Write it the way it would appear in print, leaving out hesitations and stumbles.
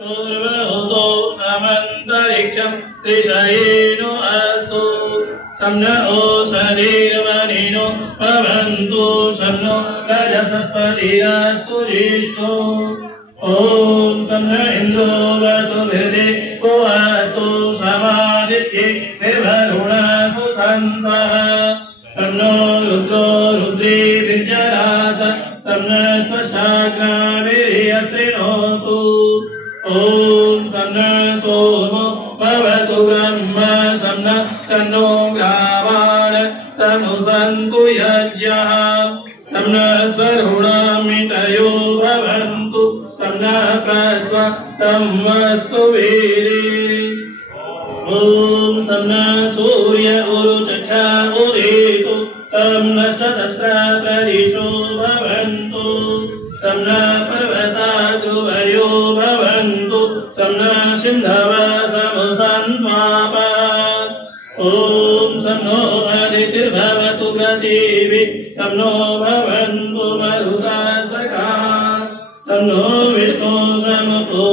पूर्वहुतो समन्तरिक्षं ऋषयेनो अस्तु सम्नो शरीरवनिनो भवन्तु सम्नो रजसस्पतिरस्तु जिष्णु ॐ सम्नो इन्दो वसुभिर्देवो अस्तु समादित्ये निर्वरुणसु संसः सम्नो रुद्रो रुद्री विद्यरास सम्नो स्पष्टाग्राभिर्यश्रिणोतु ॐ सम्नो सोमो भवतु ब्रह्म सम्नो तन्नो ग्रावाण तनु सन्तु यज्ञः सम्नो स्वरुणामितयो भवन्तु सम्नो प्रस्व संवस्तु वीरि ॐ सम्नो सूर्य उरुचक्षा उदितु सम्नो शतस्रा प्रदिशो भवन्तु सम्नो पर्वता ध्रुवयो भवन्तु सम्नो सिन्धवः समुसन्त्वापात् ॐ सम्नो अदितिर्भवतु पृथिवी सम्नो भवन्तु मरुतः सखा सम्नो विष्णु समतो